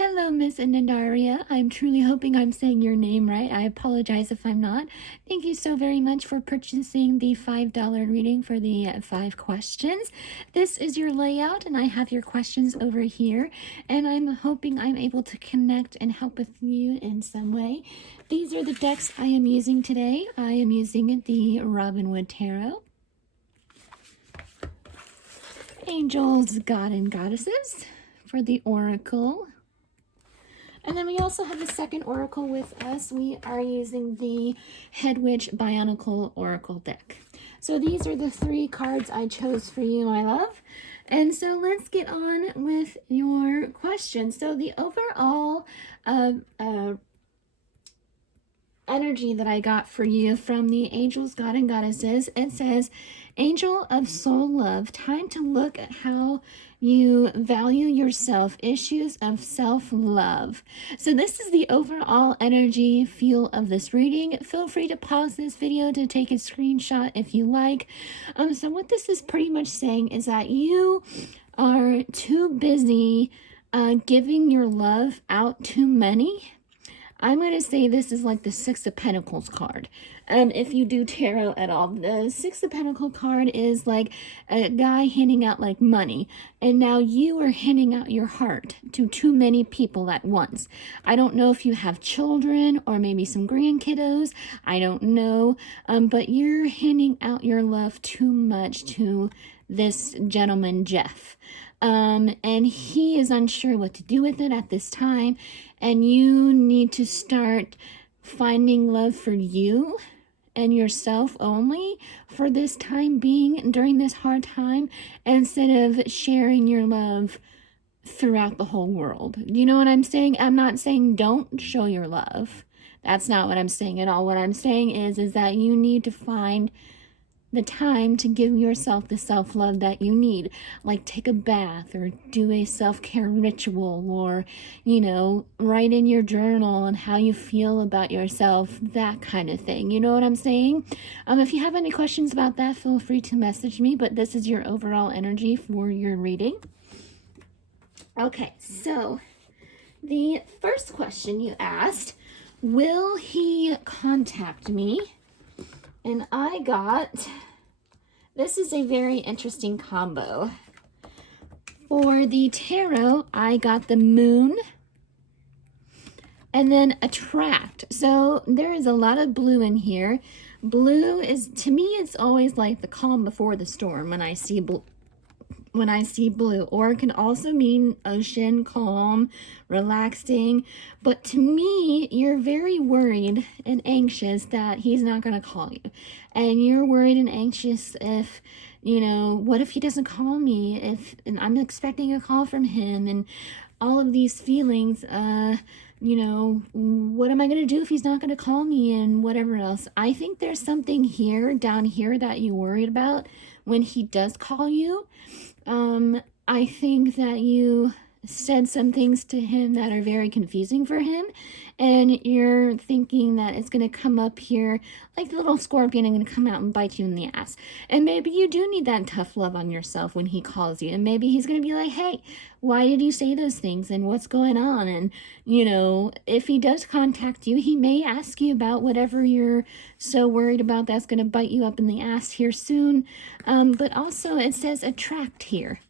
Hello, Miss Nadirah. I'm truly hoping I'm saying your name right. I apologize if I'm not. Thank you so very much for purchasing the $5 reading for the 5 questions. This is your layout, and I have your questions over here, and I'm hoping I'm able to connect and help with you in some way. These are the decks I am using today. I am using the Robin Wood Tarot, Angels, God and Goddesses for the Oracle. And then we also have the second oracle with us. We are using the Head Witch Bionicle Oracle deck. So these are the 3 cards I chose for you, my love. And so let's get on with your question. So the overall energy that I got for you from the Angels, God and Goddesses, it says, Angel of Soul Love, time to look at how you value yourself, issues of self-love. So this is the overall energy feel of this reading. Feel free to pause this video to take a screenshot if you like. So what this is pretty much saying is that you are too busy giving your love out to many. I'm going to say this is like the 6 of Pentacles card. If you do tarot at all, the 6 of Pentacles card is like a guy handing out like money. And now you are handing out your heart to too many people at once. I don't know if you have children or maybe some grandkiddos. I don't know. But you're handing out your love too much to this gentleman, Jeff. And he is unsure what to do with it at this time. And you need to start finding love for you and yourself only for this time being during this hard time, instead of sharing your love throughout the whole world. You know what I'm saying? I'm not saying don't show your love. That's not what I'm saying at all. What I'm saying is that you need to find the time to give yourself the self-love that you need, like take a bath or do a self-care ritual, or, you know, write in your journal on how you feel about yourself, that kind of thing. You know what I'm saying? If you have any questions about that, feel free to message me, but this is your overall energy for your reading. Okay, so the first question you asked, will he contact me? And I got, this is a very interesting combo. For the tarot, I got the Moon and then Attract. So there is a lot of blue in here. Blue is, to me, it's always like the calm before the storm when I see blue. Or it can also mean ocean, calm, relaxing. But to me, you're very worried and anxious that he's not going to call you. And you're worried and anxious if, you know, what if he doesn't call me? And I'm expecting a call from him, and all of these feelings, you know, what am I going to do if he's not going to call me, and whatever else. I think there's something here, down here, that you're worried about when he does call you. I think that you said some things to him that are very confusing for him, and you're thinking that it's going to come up here like the little scorpion and going to come out and bite you in the ass. And maybe you do need that tough love on yourself when he calls you, and maybe he's going to be like, hey, why did you say those things, and what's going on? And, you know, if he does contact you, he may ask you about whatever you're so worried about that's going to bite you up in the ass here soon. But also it says attract here.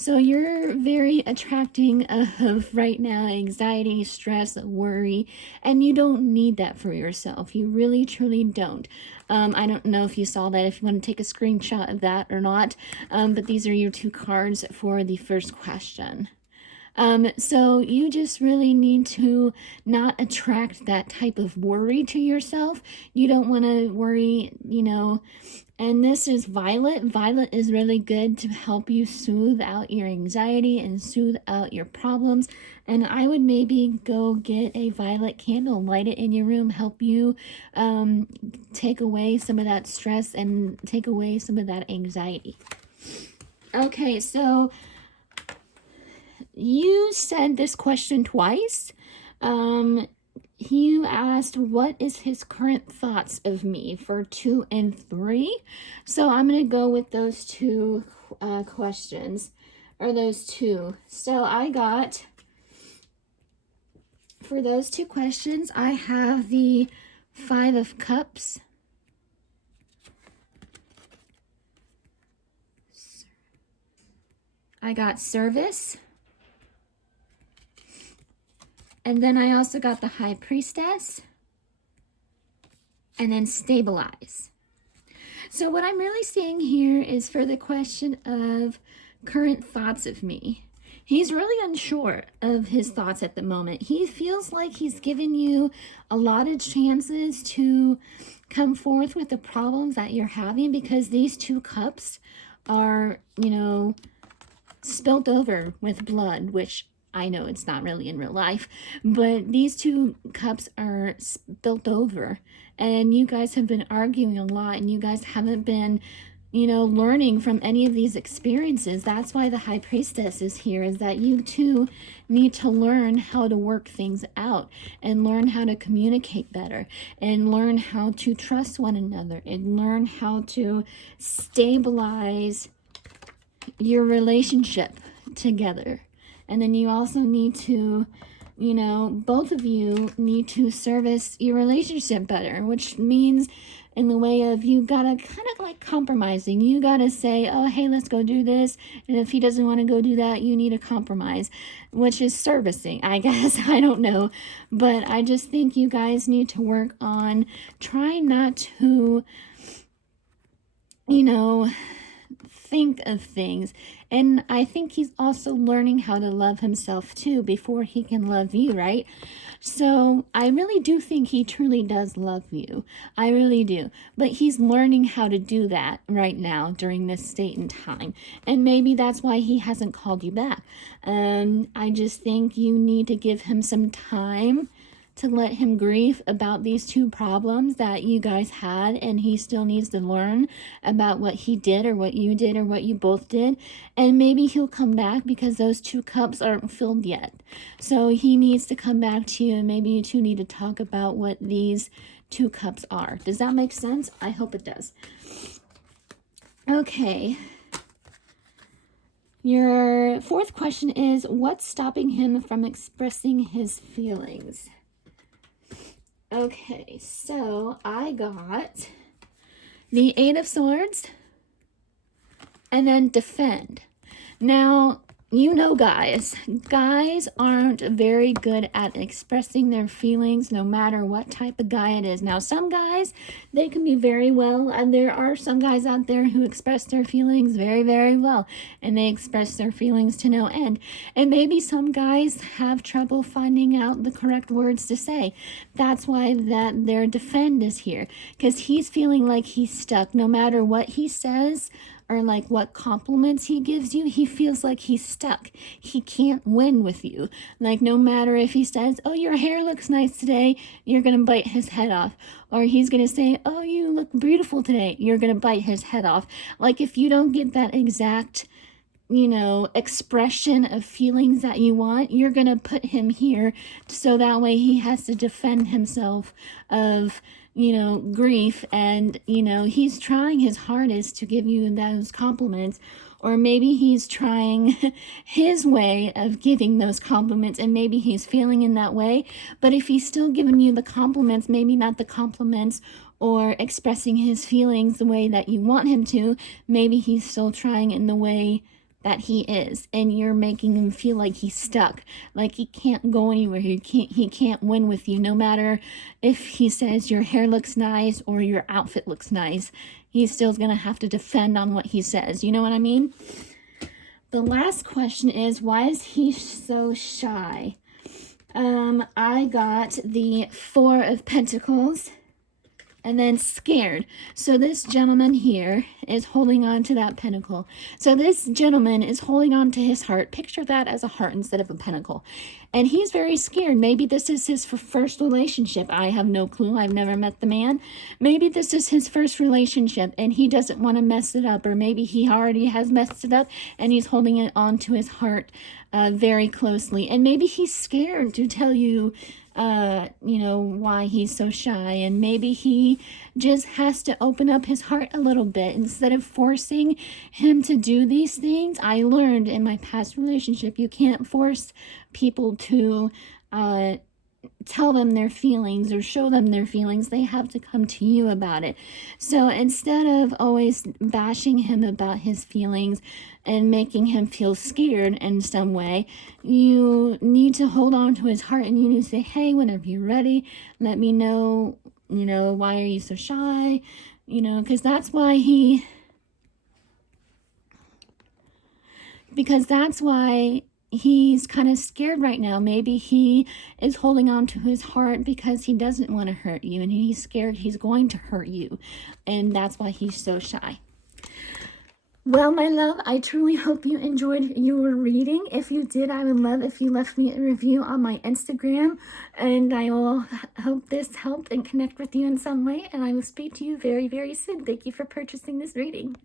So you're very attracting of right now anxiety, stress, worry, and you don't need that for yourself. You really, truly don't. I don't know if you saw that, if you want to take a screenshot of that or not, but these are your 2 cards for the first question. So you just really need to not attract that type of worry to yourself. You don't want to worry, you know. And this is Violet. Violet is really good to help you soothe out your anxiety and soothe out your problems. And I would maybe go get a violet candle, light it in your room, help you take away some of that stress and take away some of that anxiety. Okay, so you said this question twice. You asked, what is his current thoughts of me for 2 and 3? So I'm going to go with those 2 questions, or those 2. So I got for those two questions, I have the Five of Cups. I got Service. And then I also got the High Priestess. And then Stabilize. So what I'm really seeing here is for the question of current thoughts of me. He's really unsure of his thoughts at the moment. He feels like he's given you a lot of chances to come forth with the problems that you're having, because these two cups are, you know, spilt over with blood, which I know it's not really in real life, but these two cups are spilt over, and you guys have been arguing a lot, and you guys haven't been, you know, learning from any of these experiences. That's why the High Priestess is here, is that you two need to learn how to work things out and learn how to communicate better and learn how to trust one another and learn how to stabilize your relationship together. And then you also need to, you know, both of you need to service your relationship better, which means in the way of you gotta kind of like compromising. You gotta say, oh, hey, let's go do this. And if he doesn't want to go do that, you need a compromise, which is servicing, I guess. I don't know. But I just think you guys need to work on trying not to, you know, think of things. And I think he's also learning how to love himself too before he can love you, right? So I really do think he truly does love you. I really do. But he's learning how to do that right now during this state and time. And maybe that's why he hasn't called you back. I just think you need to give him some time to let him grieve about these two problems that you guys had, and he still needs to learn about what he did or what you did or what you both did, and maybe he'll come back because those two cups aren't filled yet. So he needs to come back to you, and maybe you two need to talk about what these two cups are. Does that make sense? I hope it does. Okay. Your fourth question is, what's stopping him from expressing his feelings? Okay, so I got the Eight of Swords and then Defend. Now, you know, guys aren't very good at expressing their feelings no matter what type of guy it is. Now, some guys, they can be very well, and there are some guys out there who express their feelings very, very well, and they express their feelings to no end. And maybe some guys have trouble finding out the correct words to say. That's why that their Defend is here, because he's feeling like he's stuck. No matter what he says or like what compliments he gives you, he feels like he's stuck. He can't win with you. Like, no matter if he says, oh, your hair looks nice today, you're gonna bite his head off. Or he's gonna say, oh, you look beautiful today, you're gonna bite his head off. Like, if you don't get that exact, you know, expression of feelings that you want, you're gonna put him here so that way he has to defend himself of, you know, grief. And, you know, he's trying his hardest to give you those compliments, or maybe he's trying his way of giving those compliments, and maybe he's feeling in that way. But if he's still giving you the compliments, maybe not the compliments or expressing his feelings the way that you want him to, maybe he's still trying in the way that he is, and you're making him feel like he's stuck, like he can't go anywhere, he can't win with you. No matter if he says your hair looks nice or your outfit looks nice, he's still gonna have to defend on what he says. You know what I mean? The last question is, why is he so shy? I got the Four of Pentacles and then Scared. So this gentleman here is holding on to that pentacle. So this gentleman is holding on to his heart. Picture that as a heart instead of a pentacle. And he's very scared. Maybe this is his first relationship. I have no clue. I've never met the man. Maybe this is his first relationship and he doesn't want to mess it up. Or maybe he already has messed it up and he's holding it on to his heart very closely. And maybe he's scared to tell you, you know, why he's so shy. And maybe he just has to open up his heart a little bit instead of forcing him to do these things. I learned in my past relationship, you can't force people to tell them their feelings or show them their feelings. They have to come to you about it. So instead of always bashing him about his feelings and making him feel scared in some way, you need to hold on to his heart, and you need to say, hey, whenever you're ready, let me know, why are you so shy? Because that's why he's kind of scared right now. Maybe he is holding on to his heart because he doesn't want to hurt you, and he's scared he's going to hurt you, and that's why he's so shy. Well, my love, I truly hope you enjoyed your reading. If you did, I would love if you left me a review on my Instagram, and I will hope this helped and connect with you in some way, and I will speak to you very, very soon. Thank you for purchasing this reading.